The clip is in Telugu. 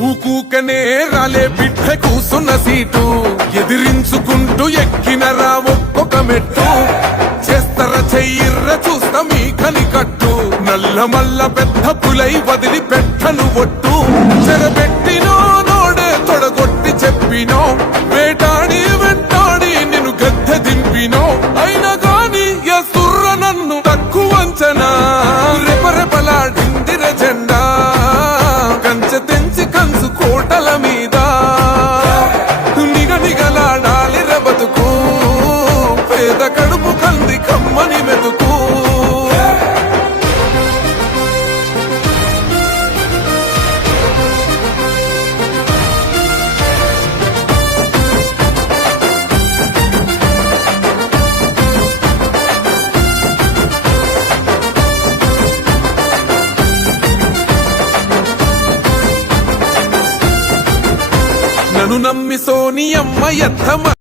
ఊకూకనే రాలే బిడ్డ కూసున్న సీటు ఎదిరించుకుంటూ ఎక్కినరా ఒక్కొక్క మెట్టు చేస్తర చెయ్యిర్ర చూస్తా మీ కనికట్టు నల్ల మల్ల పెద్ద పులై వదిలి పెట్టను ఒట్టు చెరబెట్టినో నోడే తొడగొట్టి చెప్పినో వేటాడి వెంటాడి నిన్ను గద్దె దింపినో అయినా గాని ఎసుర్ర నన్ను తక్కువ అంచనా రెపరెపలాడిందిర జెండా కంచె తెంచి కంచు కోటల మీద నిగనిగలాడాలిర బతుకు పేద కడుపు కంది కమ్మని మెతుకు నన్ను నమ్మి సోని అమ్మ ఎత్తమ